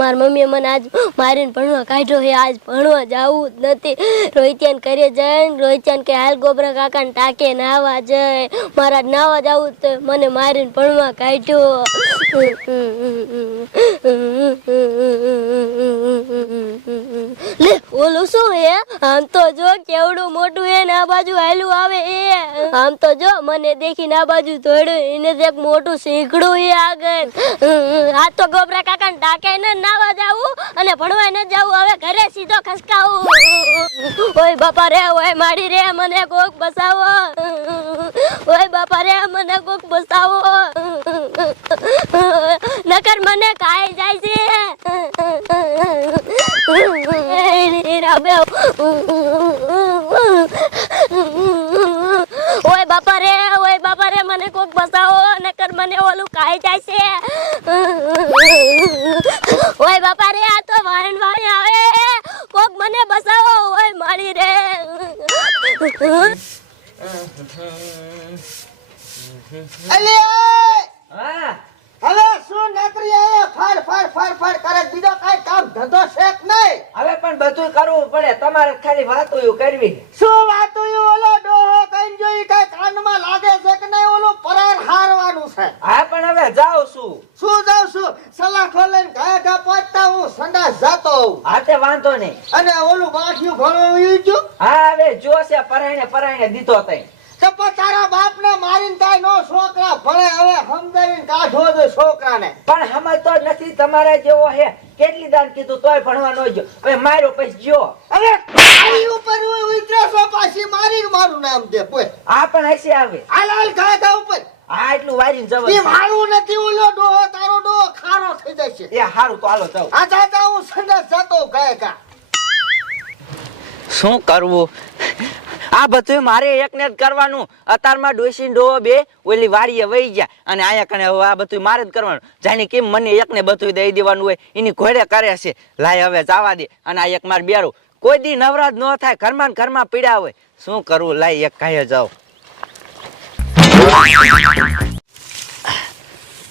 મારી મમ્મીએ મને આજ મારીને ભણવા કાઢ્યો છે. આજ ભણવા જવું જ નથી. રોહિત્યાને ઘરે જઈને રોહિત્યાને કે હાલ ગોબરા કાકાને ટાંકે નાહવા જાય. મારા નાહવા જવું તો મને મારીને ભણવા કાઢ્યો. લે ઓલું શું હે? આમ તો જો કેવડું મોટું હે ને આ બાજુ હાલું આવે એ. આમ તો જો મને દેખીને આ બાજુ દોડ્યું એને એક મોટું શીખડું હે આગળ. આ તો ગોબરા કાકાને ટાંકે ને નાવા જાવું અને ભણવા ન જાવું. હવે ઘરે સીધો ખસકાવું. ઓય બાપા રે, ઓય માડી રે, મને કોક બસાવો. ઓય બાપા રે, મને કોક બસાવો. નકર મને ખાઈ જાય છે. ઓય બાપા રે, ઓય બાપા રે, મને કોક બસાવો. નકર મને ઓલું ખાઈ જાય છે. ઓય બાપા રે, આ તો વાહન આવે. કોક મને બસાવો. ઓય મારી રે. અલે હા હવે શું નકરી આયા ફાડ કરે? બીજો કાઈ કામ ધંધો શેક નહીં. હવે પણ બધું કરવું પડે. તમારે ખાલી વાતું કરવી. શું વાતું ઓલો ડોહો કઈ જોઈ કઈ કાનમાં લાગે છે કે નહીં? ઓલો પરાર હારવાનું છે. હા પણ હવે જાઉં શું જાઉં છું? સલાહ ખોલીને ઘા પહોંચતા હું સંડાસ જાતો હોઉં. હા તે વાંધો નહીં. અને ઓલું બાઠિયું ભણવું ગયું. હા હવે જોશે પરાયણે દીધો તઈ. તો તારા બાપ ને મારીને તાય નો છોકરા ભણે. હવે સમજાવીને કાઢો દે છોકરાને. પણ સમજતો જ નથી. તમારે જેવો હે કેટલી દાન કીધું તોય ભણવા ન ગયો. હવે માર્યો પછી ગયો. હવે તારી ઉપર ઉતરેસો પાછી મારીને મારું નામ દે કોઈ. આ પણ હશે આવે. હાલ ઘા ઉપર. હા એટલું વારીને જવા. એ મારું નથી. ઓલો ડોહો તારો ડોહો ખારો થઈ જશે. એ હારું તો હાલો જાવ. આ જાતા હું સંડાસ જતો ગાયકા. શું કરવું? આ બધું મારે એકને જ કરવાનું. અતારમાં ડોસી ડોહો બે ઓલી વાડીએ વહી ગયા અને આયા કને હવે આ બધું મારે જ કરવાનું. જાણે કેમ મને એકને બધું દઈ દેવાનું હોય એની ઘોડે કરે છે. લાય હવે જવા દે. અને આ એક માર બેરું કોઈ દી નવરાજ ન થાય. ઘરમાં પીડા હોય. શું કરવું? લાય એક કાંઈ જાવ.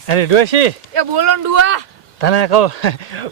અરે ડોશી, એ બોલો ને ડુઆ. તને કહું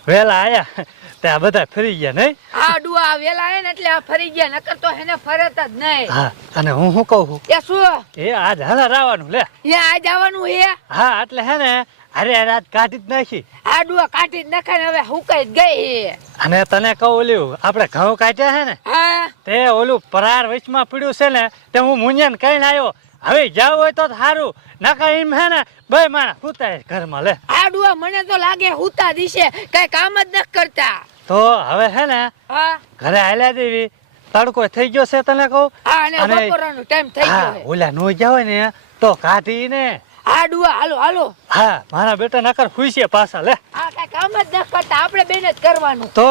વેલા આયા ત્યાં બધા ફરી ગયા નહીં? હા ડુઆ વેલા આયા ને એટલે આ ફરી ગયા. નકર તો એને ફરત જ નહીં. હા અને હું શું કહું છું એ શું એ આજ હાલા રાવાનું લે. એ આ જવાનું હે? હા એટલે હે ને અરે રાત કાઢી જ નાખી. આ ડુઆ કાઢી જ નખાય ને હવે હુકાઈ જ ગઈ. અને તને કહું ઓલું આપણે ઘઉં કાઢ્યા હે ને હા તે ઓલું પરાર વચમાં પડ્યું છે ને તે હું મુંજન કહીને આવ્યો. હવે જાવ હોય તો સારું. નકા એમ હે ને બે માણસ સુતાય ઘરમાં લે. આ ડુઆ મને તો લાગે હુતા દિશે કઈ કામ જ ન કરતા. તો હવે હે ને હા ઘરે હાલ્યા દેવી. તડકો થઈ ગયો છે તને કહું. હા અને બપોરનો ટાઈમ થઈ ગયો છે. ઓલા નો ગયા હોય ને તો કાઢી ને. આ ડુઆ હાલો. હા મારા બેટા નકર ખુશ છે પાછા લે. આ કઈ કામ જ ન કરતા. આપણે બેન જ કરવાનું. તો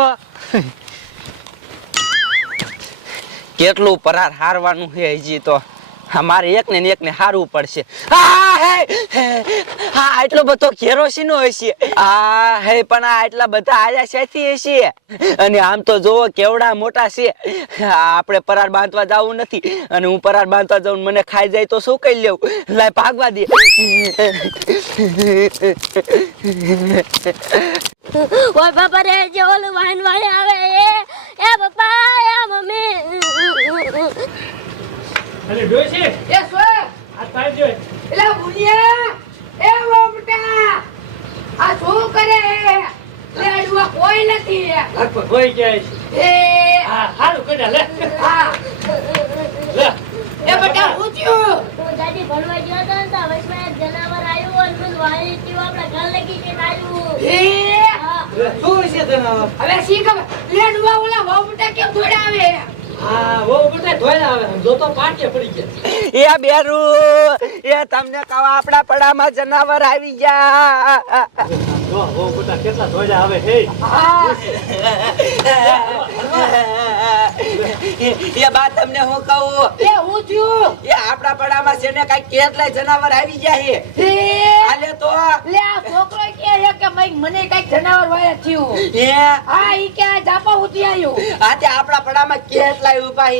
કેટલું પરાર હારવાનું છે હજી તો. મારે એકને હારવું પડશે. હા એટલો બધો કેરોસીનો હશે. હા હે પણ આ એટલા બધા આયા સાથી હશે. અને આમ તો જોવો કેવડા મોટા છે. આપણે પરાર બાંધવા જવું નથી. અને હું પરાર બાંધવા જાઉં મને ખાઈ જાય તો શું કરી લેવું? લાય ભાગવા દે. ઓય બાપા રે, જે ઓલું વાહન વાળે આવે એ બાપા, એ મમ્મી. અરે ડોશી એ શું આ થાય જો એલા ભૂલિયા એ વોમટા આ શું કરે? લે ડુઆ કોઈ નથી. લગભગ હોય જાય છે. એ હા હારું કર્યા લે. હા લે એ બેટા ઉઠ્યો. હું દાદી ભણવા ગયો હતો ને તો વચમાં એક જનાવર આવ્યું અને મને વાહી ટીવ આપણા ઘર લગી જઈને આવ્યું. એ હા શું છે તને? હવે શી ખબર? લે ડુઆ ઓલા વોમટા કેમ દોડાવે? હા બહુ બધા ધોયા આવે જો તો પાટે પડી ગયા. એ બેરુ એ તમને કહો આપણા પડામાં જનાવર આવી ગયા. જો બહુ બધા કેટલા ધોયા આવે હે. હા એ બા તમને હું કહું એ હું થયું એ આપણા પડામાં છે ને કાંઈક કેટલાય જનાવર આવી જાય છે એ હાલે તો લે આ છોકરો કહે છે કે મને કઈક જનાવર વાયા થયું હે હા ઈ કે આ જાપા ઉતી આવ્યું આ તે આપણા પડામાં કેટલાય ઉભા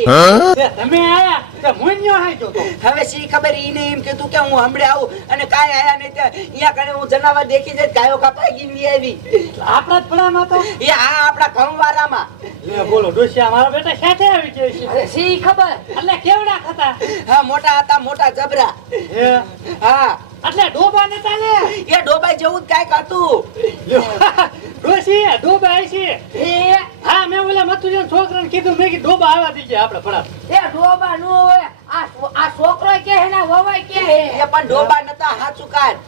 છે તમે આયા તે મુન્યો હાઈ જો તો હવે શી ખબર ઈને એમ કીધું કે હું હમણે આવું અને કાંઈ આયા નહીં ત્યાં અહીંયા કણે હું જનાવર દેખી જાય ગાયો કાપાઈ ગઈ આવી આપણા જ પડામાં તો એ આ આપણા ઘઉંવાળામાં લે બોલો ડોશિયા મારા બેટા સાથે આવી ગયો છે અરે સી ખબર એટલે કેવડા ખાતા હા મોટા હતા મોટા જબરા હે હા એટલે ડોબા નતા લે એ ડોબાઈ જેવું જ કાંઈક હતું ડોશી ડોબા છે એ હા મેં ઓલા મતુજન છોકરાને કીધું મેં કીધું ડોબા આવવા દીજે આપણે પડા એ ડોબા નો હોય આ છોકરો કે હે ને વવાય કે હે એ પણ ડોબા નતા હાચું કાઢ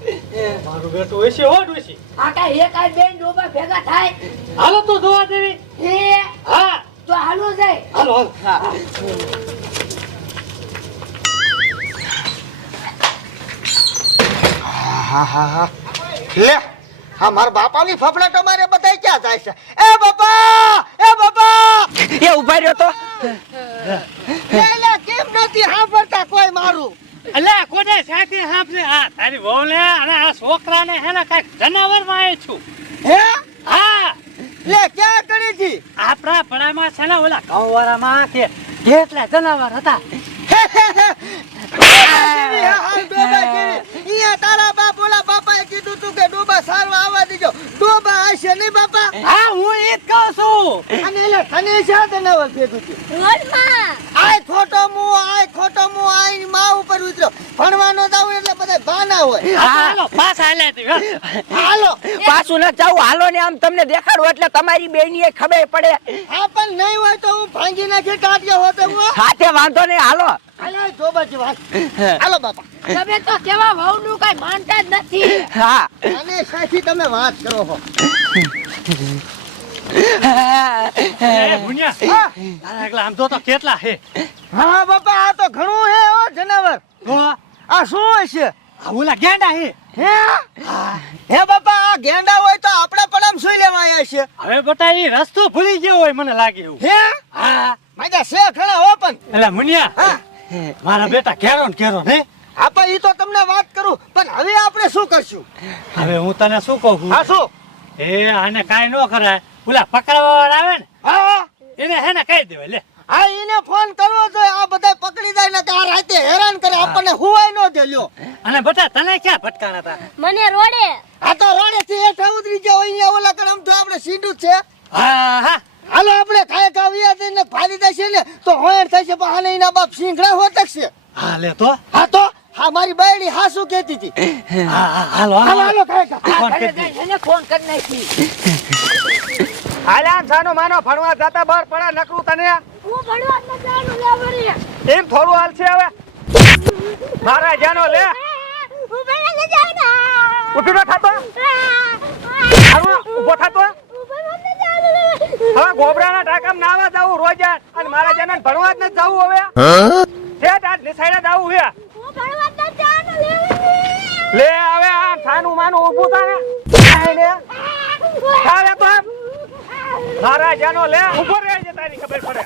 મારું બેટું હશે હો ડોશી આ કાંઈ એક આ બેન ડોબા ભેગા થાય હાલો તો જોવા દેવી એ હા તો હાલો જાય હાલો હાલો હા હા હા હા લે હા મારા બાપાની ફફડા તમારે બધા ક્યાં જાય છે એ બાપા એ ઉભા રહ્યો તો લે કેમ નથી સાંભળતા કોઈ મારું અલ્યા કોને સાથે સાંભળે આ તારી વહુને અને આ છોકરાને હે ને કાંઈક જનાવર માં આવ્યો છું હે હા લે ક્યાં કરી હતી આપણા પડામાં છે ને ઓલા ઘઉંવાળામાં કે કેટલા જનાવર હતા તારા બાપ ઓલા બાપાએ કીધું તું કે ડોબા સારવા આવવા દીજો ડોબા હશે નહીં બાપા હા હું એ જ કહું છું અને એટલે તને છે જનાવર ભેગું થયું રોડમાં આય ખોટો મુ આય માં ઉપર ઉતરો ભણવાનો જાવ એટલે બધા બાના હોય હાલો પાસ હાલે તી હાલો પાછું ન જાવ હાલો ને આમ તમને દેખાડું એટલે તમારી બેની ખબર પડે હા પણ નહીં હોય તો હું ભાંગી નાખી કાઢ્યો હોત હું હાથે વાંધો નહીં હાલો હાલો ધોબાજી વાત હાલો બાપા તમે તો કેવા વહુ નું કઈ માનતા જ નથી હા અને સાચી તમે વાત કરો છો એ ભુનિયા હા તારા એકલા આમ જો તો કેટલા હે હા બાપા આ તો ઘણું હે ઓ જનાવર તો આ શું હશે આ ઓલા ગેંડા હે હે હે બાપા આ ગેંડા હોય તો આપણે પણ આમ સુઈ લેવા આયા છે હવે બટા ઈ રસ્તો ભૂલી ગયો હોય મને લાગે એવું હે હા માજા છે ખરા હો પણ એટલે મુનિયા હા મારા બેટા કેરો ને આપા ઈ તો તમને વાત કરું પણ હવે આપણે શું કરશું હવે હું તને શું કહું છું હા શું એ આને કાઈ ન કરાય ઓલા પકડવા વાળા આવે ને હા એને હે ને કહી દેવાય લે હા એને ફોન કરવો જોઈએ આ બધા પકડી જાય ને કે આ રાતે હેરાન કરે આપણને હુવાય ન દે લ્યો અને બટા તને ક્યાં ભટકાણા હતા મને રોડે આ તો રોડે થી હેઠા ઉતરી જાવ અહીંયા ઓલા કરમ તો આપણે સીધું જ છે હા હા હાલો આપણે ખાય ખાવિયા દઈને ભારી દેશે ને તો હોયર થશે પણ આને એના બાપ સિંગડા હોતકશે હા લે તો હા તો હા મારી બાયડી હા શું કહેતી હતી હા હા હાલો હાલો હાલો ખાય ખા ફોન ઘરે કરી દે. જઈને ફોન કરી નાખી હાલ્યા સાનો માનો ભણવા જતા બહાર પડા નકરું તને હું ભણવા જ નથી જવાનું લે વળી. એમ થોડું હાલ છે હવે મારા જાનો લે હું ભણવા નથી જવાનું. ઉભી ન થાતો હાલો ઊભો થાતો હું ભણવા નથી જવાનું. હવે ગોબરાના ટાકામ નાવા જાવું રોજ અને મારા જાને ભણવા જ નથી જાવું હવે શેઠ આજ નિસાઈને જાવું છે હું ભણવા જ નથી જવાનું લે વળી. લે હવે આ થાનું માનું ઊભું થાને આઈને આવે તો મારા જાનો લે ઊભો રહેજે તારી ખબર પડે